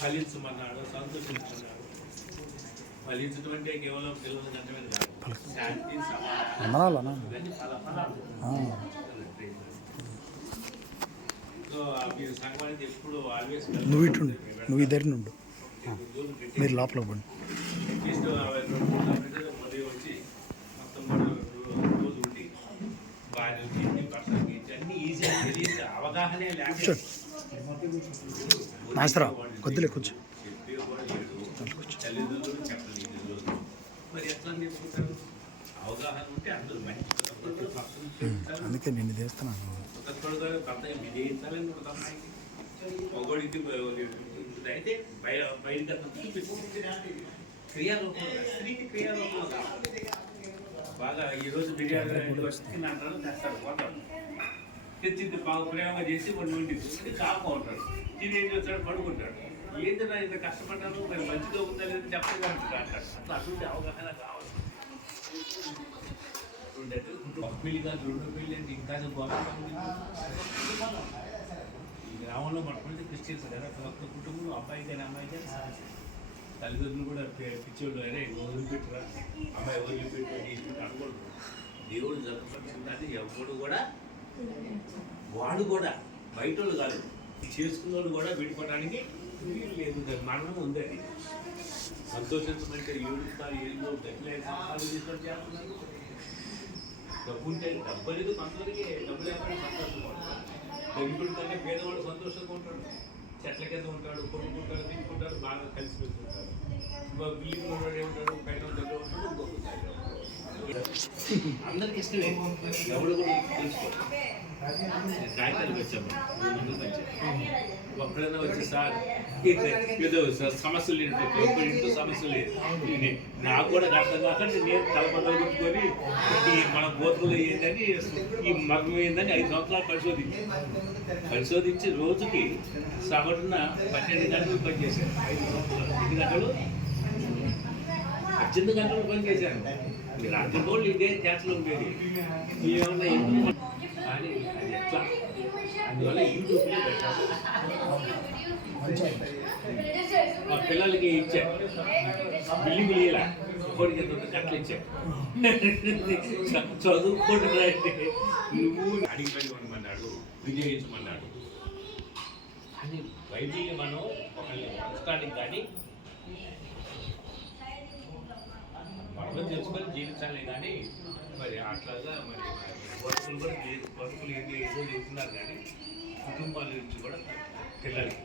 ఫలించమన్నాడు, సంతోషించున్నాడు. ఫలించడం అంటే కేవలం పిల్లల గంటమే కాదు, శాంతి సమాధానం ఇవన్నీ ఫలఫలాలు. సో మీరు సంఘానికి ఎప్పుడు ఆల్వేస్ నువ్వు ఇద్దరి నుండు మీరు లోపల పడి అట్లీస్ట్ ఉదయం వచ్చి మొత్తం రోజు ఉండి భార్య పర్సన్ అన్నీ ఈజీగా తెలియదు, అవగాహనే లేక నాసరా కొద్దిలే కొంచెం తల్లిదండ్రులు చెప్పలేదు. మరి ఎట్లా నేర్చుకుంటారు? అవగాహన ఉంటే అందరూ మంచి అందుకే నేను చేస్తున్నాను. భర్తగా విజయించాలని ఒక అమ్మాయికి మగోడికి అయితే బయట క్రియారూపంగా స్త్రీకి క్రియారూపంగా బాగా ఈరోజు బిర్యానీ వచ్చింది అంటారు, తెస్తారు పోతాడు, తెచ్చింది బాగా ప్రేమగా చేసి వాడు నుండి కాపు ఉంటాడు, తినేది వచ్చాడు పడుకుంటాడు. ఏంటి నా ఇంత కష్టపడ్డాను, మరి మంచిగా ఉందా లేదని చెప్పగలుగుతాడు అంటాడు. అట్లా అటువంటి అవగాహన కావాలి. ఒక పెళ్లి కాదు, రెండు పెళ్లి అంటే ఇంకా బాగుంటుంది. ఈ గ్రామంలో మొట్టమొదటి క్రిస్టియన్స్ కదా, కొత్త కుటుంబం అబ్బాయి కానీ అమ్మాయి కానీ తల్లిదండ్రులు కూడా పిచ్చోళ్ళు అరే వదిలిపెట్టురా, అమ్మాయి వదిలిపెట్టు అనుకోడు. దేవుడు జరపరిచిందని ఎవడు కూడా వాడు కూడా బయట వాళ్ళు కాదు, చేసుకున్న వాళ్ళు కూడా విడిపోవడానికి లేదు. మరణం ఉంది. అది సంతోషించమంటే ఏడుస్తారు, ఏళ్ళు డబ్బులు తీసుకొని చేస్తున్నారు. డబ్బు ఉంటే డబ్బు అనేది కొంతమందికి డబ్బు లేకుండా సంతోషంగా డబ్బుకుంటే పేదవాడు సంతోషంగా ఉంటాడు, చెట్ల కింద ఉంటాడు, కొనుక్కుంటాడు, తినుకుంటాడు, బాగా కలిసి పెట్టుకుంటాడు. బిల్డింగ్ ఉంటాడు, ఏముంటాడు, పైన దగ్గర ఉంటాడు, ఇంకొకటి అందరికి ఇష్టమే. ఎవరు కూడా తెలుసుకోండి. కాగితాలకు వచ్చాము, ఒక్కడైనా వచ్చి సార్ ఏదో సమస్యలు ఇంట్లో సమస్యలు లేదు, నాకు కూడా అర్థం కాకుండా నేను తలపదలు పెట్టుకొని మన బోధకులు ఏంటని ఈ మగం ఏందని 5 సంవత్సరాలు పరిశోధించి రోజుకి సగటున 12 గంటలు పనిచేశాను. 5 సంవత్సరాలు 8 గంటలు 18 గంటలు పనిచేశాను. రాత్రి కూడా ఇదే ఛాన్స్లో ఉండేది. ఏమన్నా కానీ అది ఎట్లా, అందువల్ల యూట్యూబ్లో పెట్టాలి. మా పిల్లలకి ఇచ్చాను, బిల్లింగ్ ఇలా కోడికి కట్టలు ఇచ్చాను, చదువుకుంటున్నాయంటే నువ్వు అడిగి ఉండమన్నాడు, విజయించమన్నాడు అని బైబిల్ని మనం ఒకరిని పంచడానికి కానీ మనం తెలుసుకొని జీవించాలి. కానీ మరి అట్లాగా మరి వర్కులు కూడా వర్కులు ఏదో చెప్తున్నారు, కానీ కుటుంబాల నుంచి కూడా పిల్లలకి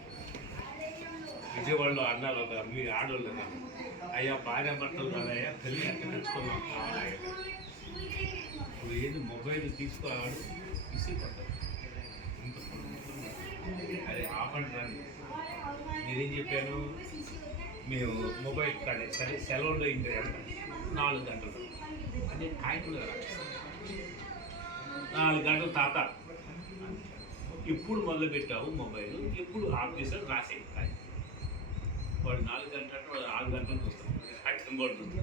విజయవాడలో అన్నారు ఒక మీ ఆడవాళ్ళు అన్నారు, అయ్యా భార్య భర్తలు కదయ్యా తల్లి అంటే తెచ్చుకోవాలి కావాలి. ఇప్పుడు ఏది మొబైల్ తీసుకోవాడు తీసుకుంటారు, అదే ఆపండి రండి. నేనేం చెప్పాను, మేము మొబైల్ కానీ సరే సెలవులో ఇంకా 4 గంటలు అంటే కాయకులు కదా, 4 గంటలు తాత ఎప్పుడు మొదలుపెట్టావు మొబైల్, ఎప్పుడు ఆఫ్ చేశాడు రాసేది. కానీ వాడు 4 గంటలు వాడు 6 గంటలు చూస్తాం, అర్థం పడుతుంది.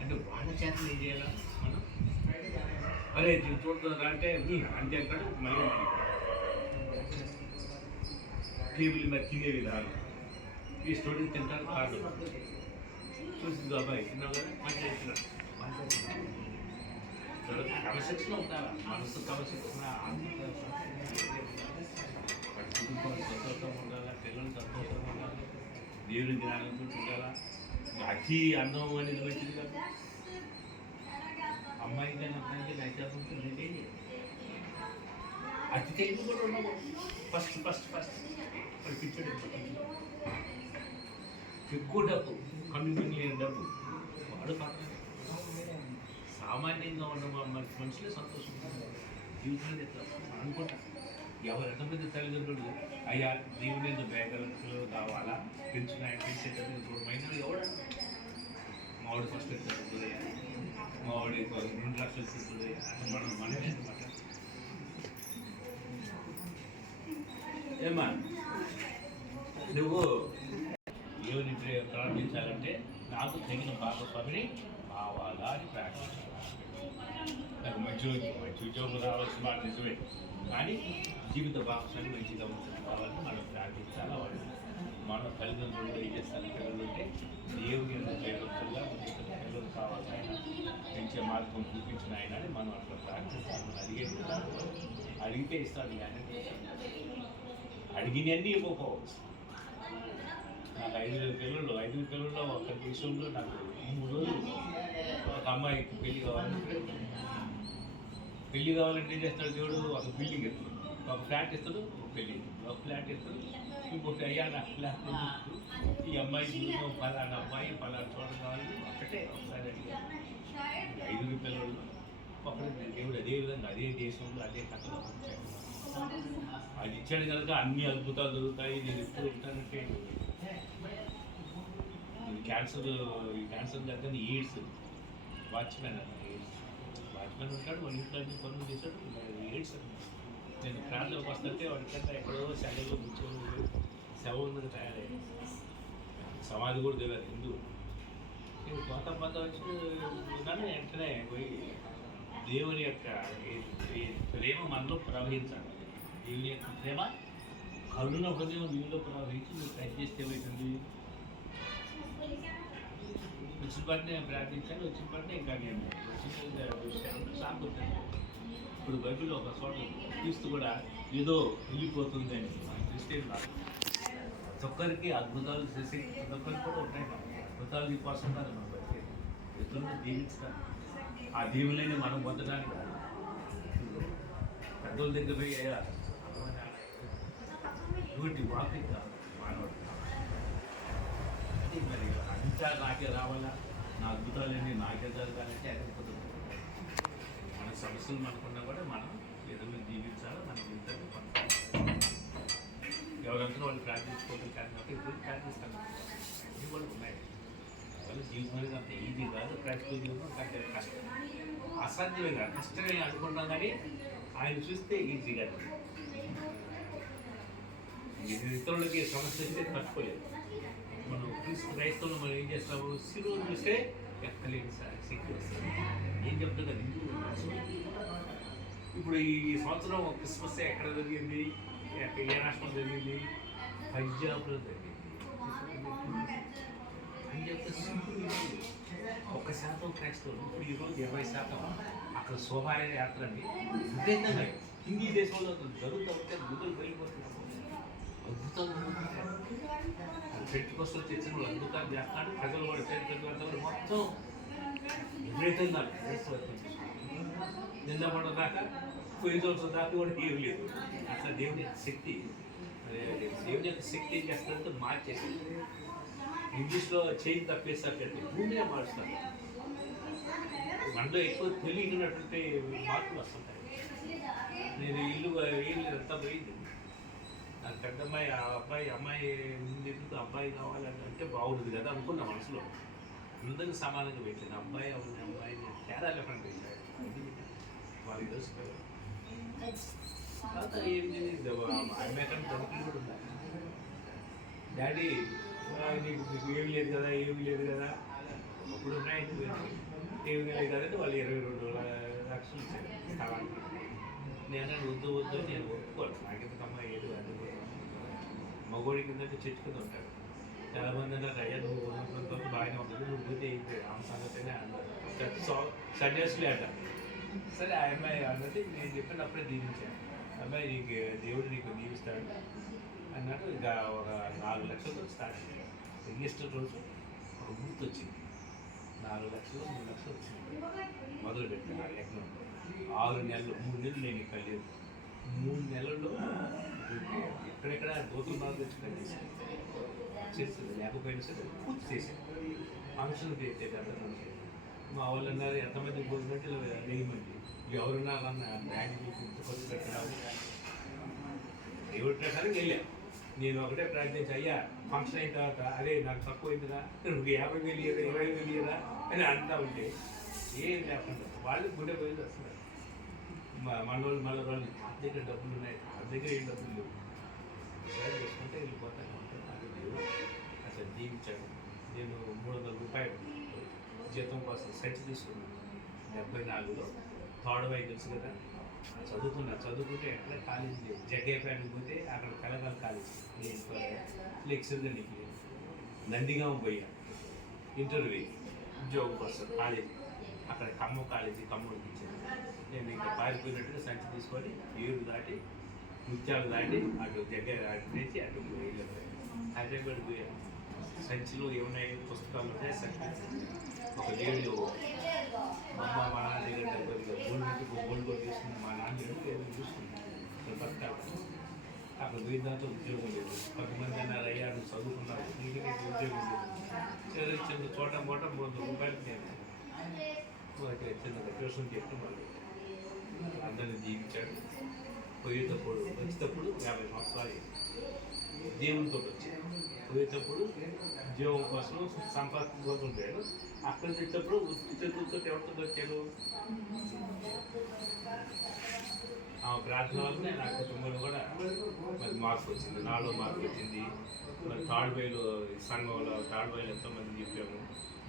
అంటే వాళ్ళ చేత ఏం చేయాలా మనం, అరే చూడుతుందా అంటే అంతే అంటాడు. మళ్ళీ టేబుల్ మీద తినే విధానం, ఈ స్టూడెంట్ తింటారు కాదు చూసింది అబ్బాయి తిన్నావు కదా మంచి చేస్తున్నాడు. క్రమశిక్షణ ఉంటారా, మనసు క్రమశిక్షణ, కుటుంబం సంతోషంగా ఉండాలా, పిల్లలు సంతోషంగా ఉండాలి, దేవుని జ్ఞానంతో ఉండాలా. అతి అందం అనేది వచ్చింది కదా, అమ్మాయి కానీ అబ్బాయికి నైతే అతి తెలివి కూడా ఉండవు. ఫస్ట్ పిచ్చాడు ఎక్కువ డబ్బు, కమ్యూనిటీ లేని డబ్బు వాడు పక్కన. సామాన్యంగా ఉన్న మనుషులే సంతోషంగా జీవితంలో ఎట్లా అనుకుంటా. ఎవరు ఎంతమంది తల్లిదండ్రులు అయ్యా దేవుని ఎందుకు బేగలు కావాలా పెంచేటప్పుడు చూడమైనా ఎవడు మావాడు ఫస్ట్ ఎత్తుతుంది, మావాడి 2 లక్షలు తీసుకుంటుంది అంటే మనమే అనమాట. ఏమా నువ్వు దేవుని ప్రార్థించాలంటే నాకు తగిన భాగస్వామిని కావాలా అని ప్రార్థించాలి. నాకు మంచి ఉద్యోగం రావాల్సిన మాట నిజమే, కానీ జీవిత భాగస్వామి మంచిగా ఉండాలని మనం ప్రార్థించాలి. వాళ్ళు మన తల్లిదండ్రులు ఏం చేస్తారు పిల్లలు అంటే దేవుని భయభక్తులుగా పిల్లలు కావాలి ఆయన పెంచే మార్గం చూపించిన ఆయన అని మనం అట్లా ప్రార్థిస్తాం. మనం అడిగితే ఇస్తాడు కానీ అడిగినన్నీ ఇవ్వకపోవచ్చు. నాకు 5 పిల్లల్లో ఒక దేశంలో నాకు 3 రోజులు ఒక అమ్మాయికి పెళ్లి కావాలంటే ఏం చేస్తాడు దేవుడు? ఒక బిల్డింగ్ ఇస్తాడు, ఒక ఫ్లాట్ ఇస్తాడు, ఒక పెళ్లి, ఒక ఫ్లాట్ ఇస్తాడు, ఇంకొకటి అయ్యా నా ఫ్లాట్ ఈ అమ్మాయి పలానా అమ్మాయి పలానా చోట కావాలి ఒక్కటే ఒకసారి అడిగాడు. 5 పిల్లలు ఒకటి దేవుడు అదే విధంగా అదే దేశంలో అదే కథలో వచ్చాడు. అది ఇచ్చాడు కనుక అన్ని అద్భుతాలు జరుగుతాయి. నేను ఎప్పుడు ఉంటానంటే ఈ క్యాన్సర్ దగ్గర ఎయిడ్స్ వాచ్మెన్ ఉంటాడు, వాళ్ళ ఇంట్లో అన్ని పనులు చేశాడు. ఎయిడ్స్ నేను ప్రాంతంలోకి వస్తుంటే వాడికంటే ఎక్కడో శవల్లో కూర్చొని శవం మీద తయారయ్యాడు. సమాధి కూడా తెలియదు హిందువు. నేను కొత్త వచ్చి వెంటనే పోయి దేవుని యొక్క ప్రేమ మనలో ప్రవహించాలి. దేవుని యొక్క ప్రేమ కరుణ హృదయం నీళ్ళు ప్రవహించి నువ్వు ట్రై చేస్తే ఏమవుతుంది? వచ్చిన పడినే ప్రార్థించాను, వచ్చిన పడినే ఇంకా నేను సాగుతాను. ఇప్పుడు బైబిల్లో ఒక చోట క్రీస్తు కూడా ఏదో వెళ్ళిపోతుంది అని క్రిస్టియన్ కాదు. ప్రతి ఒక్కరికి అద్భుతాలు చేసి ప్రతి ఒక్కరికి కూడా ఉంటాయి. అద్భుతాలు నీకోసం కాదు మనం బతికే ఇతరులను దీవించడానికి, ఆ దీవులని మనం పొందడానికి కాదు. పెద్దోళ్ళ దగ్గర పోయి ఇటువంటి వాకింగ్ కాదు మానవుడు. అంటే మరి అంతా నాకే రావాలా, నా అద్భుతాలన్నీ నాకే జరగాలంటే అది కుదరదు. మన సమస్యలు మనకున్నా కూడా మనం ఎదురు జీవించాలి, మన జీవితాన్ని కొనసాగించాలి. ఎవరంతా వాళ్ళు ప్రార్థించుకోవడం కానీ ఇప్పుడు ప్రార్థిస్తాను ఇవి కూడా ఉన్నాయి. వాళ్ళు జీవితం అనేది అంత ఈజీ కాదు. ప్రాక్టికల్ జీవితం కంటే కష్టం, అసాధ్యమే కాదు, కష్టమే అనుకున్నాం. కానీ ఆయన చూస్తే ఈజీగా ఇతరులకి సమస్య వస్తే తట్టుకోలేదు. మనం క్రైస్తవులు మనం ఏం చేస్తాము? శిలువను చూస్తే ఎక్కలేని శక్తి వస్తుంది. ఏం చెప్తుంది అది? ఇప్పుడు ఈ సంవత్సరం క్రిస్మస్ ఎక్కడ జరిగింది? ఏ రాష్ట్రం జరిగింది? పంజాబ్లో జరిగింది. పంజాబ్లో 1% క్రైస్తవులు, ఇప్పుడు ఈరోజు 20% అక్కడ శోభాయాత్ర అండి. విపరీతంగా హిందీ దేశంలో జరుగుతూ ఉంటే గుడ్డలు వెళ్ళిపోతున్నాము. అద్భుతాలు పెట్టుకొస్తూ తెచ్చిన వాళ్ళు అద్భుతాలు చేస్తున్నాడు. ప్రజలు కూడా పెట్టుకుంటారు. మొత్తం విపరీతంగా నిన్న పడ దాకా 5 రోజుల దాకా కూడా ఏమి లేదు. అట్లా దేవుని యొక్క శక్తి, దేవుని యొక్క శక్తి ఏం చేస్తారంటే మార్చేసి ఇంగ్లీష్లో change the face of earth, భూమినే మారుస్తారు. మనలో ఎక్కువ తెలియనటువంటి మార్పులు వస్తుంటాయి. నేను ఇల్లు అంతా పోయింది. నాకు పెద్ద అమ్మాయి, ఆ అమ్మాయి ముందు ఎందుకు అబ్బాయి కావాలంటే బాగుంటుంది కదా అనుకున్న మనసులో. అందరికీ సమానంగా పెట్టాను. అబ్బాయి తేడా లేకుండా పెట్టాడు. వాళ్ళకి తెలుసుకోవాలి. తర్వాత ఏంటి అమ్మాయి కంటే తనకి కూడా ఉండాలి. డాడీ నీకు ఏమి లేదు కదా అప్పుడు ఉన్నాయండి, ఏమి లేదు కదంటే వాళ్ళు 22 లక్షలు ఇచ్చారు స్థలానికి. నేను వద్దు నేను ఒప్పుకోను. నాకెందుకు అమ్మాయి ఏది అందుకు మగోడి కిందంటే చెట్టు కింద ఉంటాడు. చాలామంది అన్నారు అయ్యా నువ్వు ఉన్నంత బాగానే ఉంటుంది, నువ్వు పోతే ఆమె సంగతినే అన్నారు. సన్యాసులే అంట. సరే ఆ అమ్మాయి అన్నది నేను చెప్పిన అప్పుడే దీవించాను. అమ్మాయి దేవుడు నీకు దీవిస్తాడు అన్నట్టు. ఇక ఒక 4 లక్షలతో స్టార్ట్ చేయాలి. రిజిస్టర్ రోజు ఒక గుర్తు వచ్చింది. 4 లక్షలు 3 లక్షలు వచ్చింది. మొదలు పెట్టిన ఆ యజ్ఞం 6 నెలలు 3 నెలలు నేను ఇక్కడ లేదు. 3 నెలల్లో ఎక్కడెక్కడ గోతులు బాగా తెచ్చుకొని చేస్తుంది. లేకపోయినా సరే పూర్తి చేశాను. ఫంక్షన్ చేసేటప్పుడు మా వాళ్ళు అన్నారు ఎంతమంది పోతున్నట్టు 1000 మంది. ఎవరున్నారు అన్న బ్యాంక్ ఖర్చు పెట్టినావు. దేవుడి ప్రకారం వెళ్ళాం. నేను ఒకటే ప్రార్థించి అయ్యా ఫంక్షన్ అయిన తర్వాత అదే నాకు తక్కువ అయిందిరా, నువ్వు 50,000 ఇయ్యరా 20,000 ఇయ్యరా అని అంటా ఉంటే ఏం లేకుండా వాళ్ళు గుండె పోయి వస్తున్నారు. మనోళ్ళు వాళ్ళు తాత దగ్గర డబ్బులు ఉన్నాయి, తాత దగ్గర ఏం డబ్బులు లేవు. షేర్ చేసుకుంటే వెళ్ళిపోతాను. నాకు దేవుడు అసలు దీవించాడు. నేను 300 రూపాయలు జీతం కోసం సెట్ తీసుకున్నాను. 74లో థర్డ్ వై తెలుసు కదా, చదువుకుంటే ఎక్కడ కాలేజీ లేదు. జగ్గయ్యపేటకి పోతే అక్కడ కలగాల కాలేజీ లెక్చర్గా నీకు నందిగామ పోయా ఇంటర్వ్యూ ఉద్యోగం కోసం కాలేజీ, అక్కడ ఖమ్మం కాలేజీ ఖమ్మంకి ఇచ్చాను. నేను ఇంకా పారిపోయినట్టుగా సంచి తీసుకొని ఏడు దాటి ముత్యాలు దాటి అటు దగ్గర అటు నుంచి అటు వెళ్ళాను. హైదరాబాద్ పోయాను. సంచిలో ఏమున్నాయి పుస్తకాలు ఉంటాయి. సంచి ఒక లేడీ మా నాన్న దగ్గర గోల్డ్ కొట్టేసుకుని మా నాన్న ఏదో చూసుకున్నాను బతకాలి. అక్కడ పోయిన దాంతో ఉద్యోగం లేదు. 10 మంది అన్నారు, అయ్యా నువ్వు చదువుకున్నావు నీకు ఉద్యోగం లేదు. సరే చిన్న చోట మూట 300 రూపాయలకి నేను చిన్న ట్యూషన్ చెప్పి మళ్ళీ అందరినీ జీవించాడు. పోయేటప్పుడు వచ్చేటప్పుడు 50 సంవత్సరాలు దేవునితో వచ్చాడు. పోయేటప్పుడు ఉద్యోగం కోసం సంపాదించుకుంటాడు. అక్కడ వచ్చేటప్పుడు చదువుతో ఎవరితో వచ్చాడు. ఆ ప్రార్థన వల్ల నేను ఆ కుటుంబంలో కూడా మరి మార్పు వచ్చింది. నాలో మార్పు వచ్చింది. మరి తాడుబైలు సంఘంలో తాడుబైలు ఎంతోమంది చెప్పాము.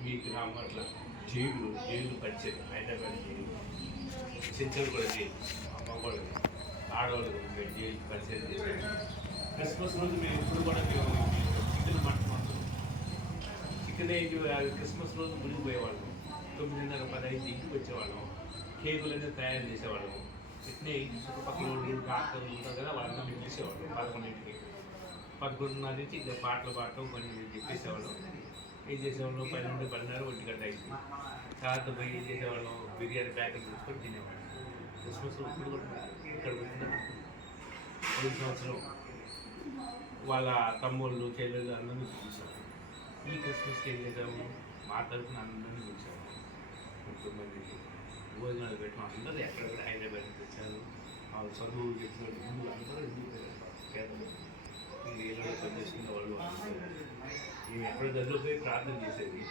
మీ గ్రామం అట్లా జైలు పరిచయం హైదరాబాద్ జైలు, చింతలు కూడా జైలు, అమ్మ కూడా ఆడవాళ్ళు జైలు పరిచయం చేశాము. క్రిస్మస్ రోజు మేము ఇప్పుడు కూడా మేము చికెన్ మటన్ చికెన్ క్రిస్మస్ రోజు గుడికి పోయేవాళ్ళం. 9:30, 10 ఇంటికి వచ్చేవాళ్ళం. కేకులన్నీ తయారు చేసేవాళ్ళము. ఇట్నే ఇంటి చుట్టుపక్కల వాళ్ళు డాక్టర్లు ఉంటారు కదా, వాళ్ళంతా మేము చేసేవాళ్ళం. 11ంటికి 11:30 నుంచి ఇంకా పాటలు పాడటం కొన్ని చెప్పేసేవాళ్ళం. ఏం చేసేవాళ్ళం 12, 12:30, 1 గంట అయింది. తర్వాత పోయి ఏం చేసేవాళ్ళం, బిర్యానీ ప్యాకెట్ తీసుకొని తినేవాళ్ళం. క్రిస్మస్ ఇప్పుడు కూడా ఇక్కడ వచ్చిన 5 సంవత్సరం వాళ్ళ తమ్ముళ్ళు చెల్లెళ్ళు అందరినీ పిలిచాము. ఈ క్రిస్మస్కి ఏం చేసాము, మా తరఫున అందరినీ పిలిచాము. కొంతమందికి భోజనాలు పెట్టాము. అందరూ ఎక్కడెక్కడ హైదరాబాద్ నుంచి వచ్చారు. వాళ్ళు చదువు చెప్పిన ముందు అందరూ ఎందుకు పేదలు ఇళ్ళలో పనిచేసుకున్న వాళ్ళు మేము ఎక్కడ గదిలో పోయి ప్రార్థన చేసేది.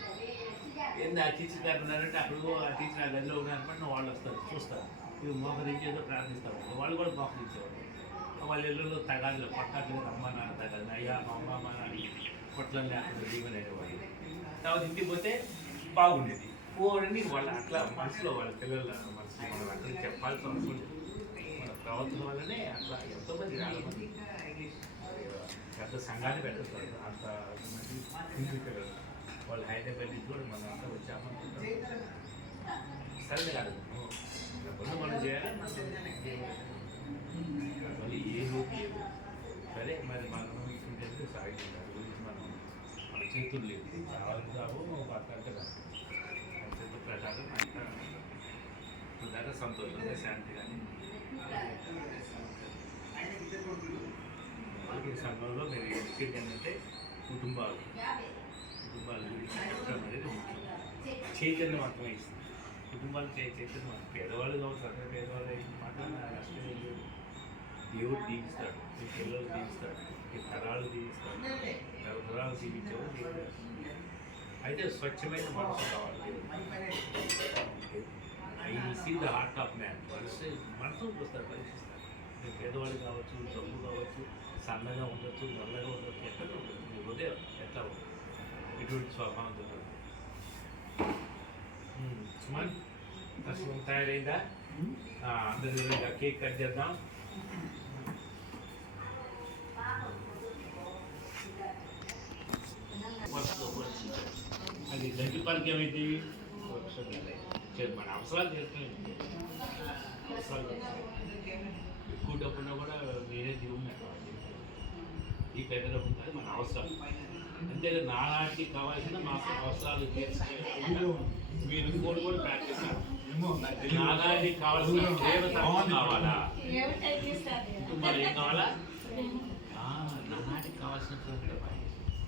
ఏంది ఆ టీచర్ గారు ఉన్నారంటే అప్పుడు ఆ టీచర్ ఆ గదిలో ఉన్నారనమాట వాళ్ళు వస్తారు చూస్తారు. ఇవి మోకరించేదో ప్రార్థిస్తారు. వాళ్ళు కూడా మోకరించేవాళ్ళు. వాళ్ళ ఇళ్ళలో తగాదులు పట్టాలు అమ్మ నాన్న తగాదు, అయ్యా మా అమ్మ మా నాన్న పొట్లని లేకుండా దీవెన అనేవాళ్ళు. తర్వాత ఇంటికి పోతే బాగుండేది. పోవడండి వాళ్ళు అట్లా మనసులో వాళ్ళ పిల్లల మనసులో మనం అక్కడ చెప్పాల్సిన అవసరం లేదు. మన ప్రవర్తన వల్లనే అట్లా ఎంతోమంది చాలామంది పెద్ద సంఘాన్ని పెడతారు. అంత మంది ఇంటి పిల్లలు వాళ్ళు హైదరాబాద్ నుంచి కూడా మనం అంతా వచ్చామనుకుంటాం. సరే కాదు మనం చేయాలి. మళ్ళీ ఏ లోపు ఏదో సరే మరి మనం ఇక్కడ సాగిస్తారు గురించి మన చేతులు లేదు. కావాలి కావు పక్కన చేతుల ప్రకారం అంతా దాకా సంతోషంగా శాంతిగానే సంఘంలో మీరు ఎడ్యుకేట్ ఏంటంటే కుటుంబాలు గురించి చెప్పడం అనేది ముఖ్యం. చైతన్యం మాత్రమే ఇస్తుంది. కుటుంబాలు చైతన్యం మాత్రం పేదవాళ్ళు కావచ్చు, అక్కడ పేదవాళ్ళు మాట్లాడిన కష్టం ఏం లేదు. దేవుడు దీవిస్తాడు, మీ పిల్లలు దీవిస్తాడు, మీ తరాలు దీవిస్తాడు, తరతరాలు దీవించేవాడు దేవుడు. అయితే స్వచ్ఛమైన మనసు కావాలి. I see the heart of man. మనసు చూస్తారు, పరీక్షిస్తారు. మీరు పేదవాళ్ళు కావచ్చు, జబ్బు కావచ్చు, సన్నగా ఉండొచ్చు, నల్లగా ఉండొచ్చు, ఎక్కడ ఉండదు. మీ హృదయం ఎట్లా ఉండదు, ఎటువంటి స్వభావం ఉండదు. సుమన్ దర్శనం తయారైందా? అందరి కేక్ కట్ చేద్దాం. అది గంటి పనికి ఏమైంది, మన అవసరాలు చేస్తాయి. అవసరాలు ఎక్కువ డబ్బున్నా కూడా నేనే దేవుని ఈ పెద్ద డబ్బు కాదు, మన అవసరాలు. అంతే నానాటికి కావాల్సిన మాకు అవసరాలు తీర్చుకోవాలి. మీరు ఇంకోటి కూడా ప్రాక్టీస్ నానాటికి కావాల్సిన దేవతత్వం కావాలా, కుటుంబాలు ఏం కావాలా, నానాటికి కావాల్సినటువంటి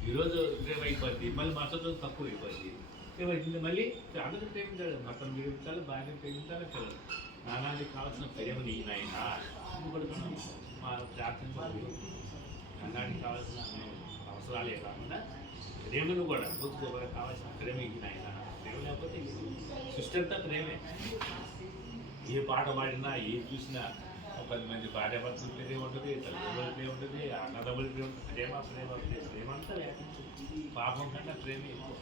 ఈరోజు రేపు అయిపోద్ది, మళ్ళీ మరుసటి రోజు తక్కువ అయిపోద్ది. ఏమైంది మళ్ళీ అందరూ ప్రేమించాలి, మొత్తం ప్రేమించాలి, బాగా ప్రేమించాలి. పిల్లలు నానాటికి కావాల్సిన ప్రేమ ఈయనైనా మా ప్రార్థన నానాటికి కావాల్సిన అవసరాలే కాకుండా ప్రేమను కూడా రోజుకోవడానికి కావాల్సిన ప్రేమ ఈయనైనా. ప్రేమ లేకపోతే సృష్టి అంతా ప్రేమే. ఏ పాట పాడినా ఏం చూసినా 10 మంది భార్యాభర్తలు ప్రేమ ఉంటుంది, తల్లిదండ్రుల ప్రేమ ఉంటుంది, అన్నదమ్ముల ప్రేమ ఉంటుంది. ప్రేమ అంతా పాపం కన్నా ప్రేమ ఎక్కువ.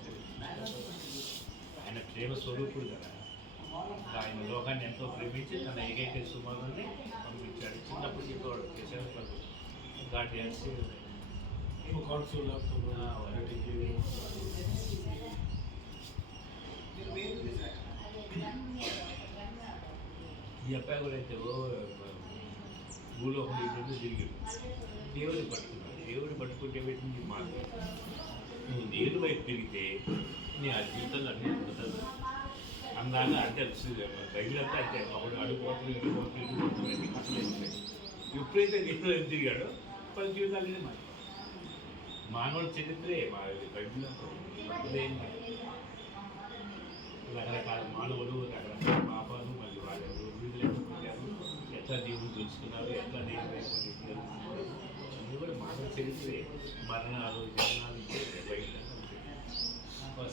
ఆయన ప్రేమ స్వరూపుడు కదా. ఆయన లోకాన్ని ఎంతో ప్రేమించి తన ఏకైక సుమారుని పంపించాడు. చిన్నప్పుడు చెప్పేవాడు కిషన్ ఘాట్ చేసి ఈ అబ్బాయి కూడా అయితే భూలోకం ఇటు తిరిగి దేవుడిని పట్టుకున్నాడు. దేవుడిని పట్టుకుంటే పెట్టింది మాట. నువ్వు దేవుడి వైపు తిరిగితే నీ ఆ జీవితంలో అన్నీ కుదరదు. అందాక అంటే బైబిల్ అంతా అంటే ఒకడు అడుగుపోతుంది ఇటుపోతుంది అసలు ఎప్పుడైతే దేవుడు వైపు తిరిగాడో పది జీవితాలు మాట మానవుడి చరిత్రే మా బైబిల్ అదేంటి రకరకాల మానవులు రకరకాల పాపాలు మరియు వాళ్ళు విడుదలైపోయారు, ఎట్లా దేవుడు తెలుసుకున్నారు, ఎట్లా దేవుడు అన్నీ కూడా మానవ చరిత్రే. మరణాలు జననాలు బయట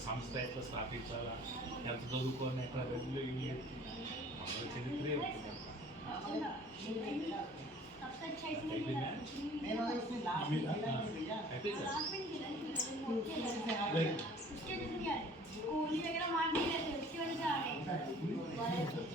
సంస్థ ఎట్లా స్థాపించాలా, ఎంత చదువుకొని ఎట్లా వెళ్ళి మానవ చరిత్రే ఉంటుంది. स्कूल वगैरह मार नहीं रहते उसकी वजह से आ रहे हैं।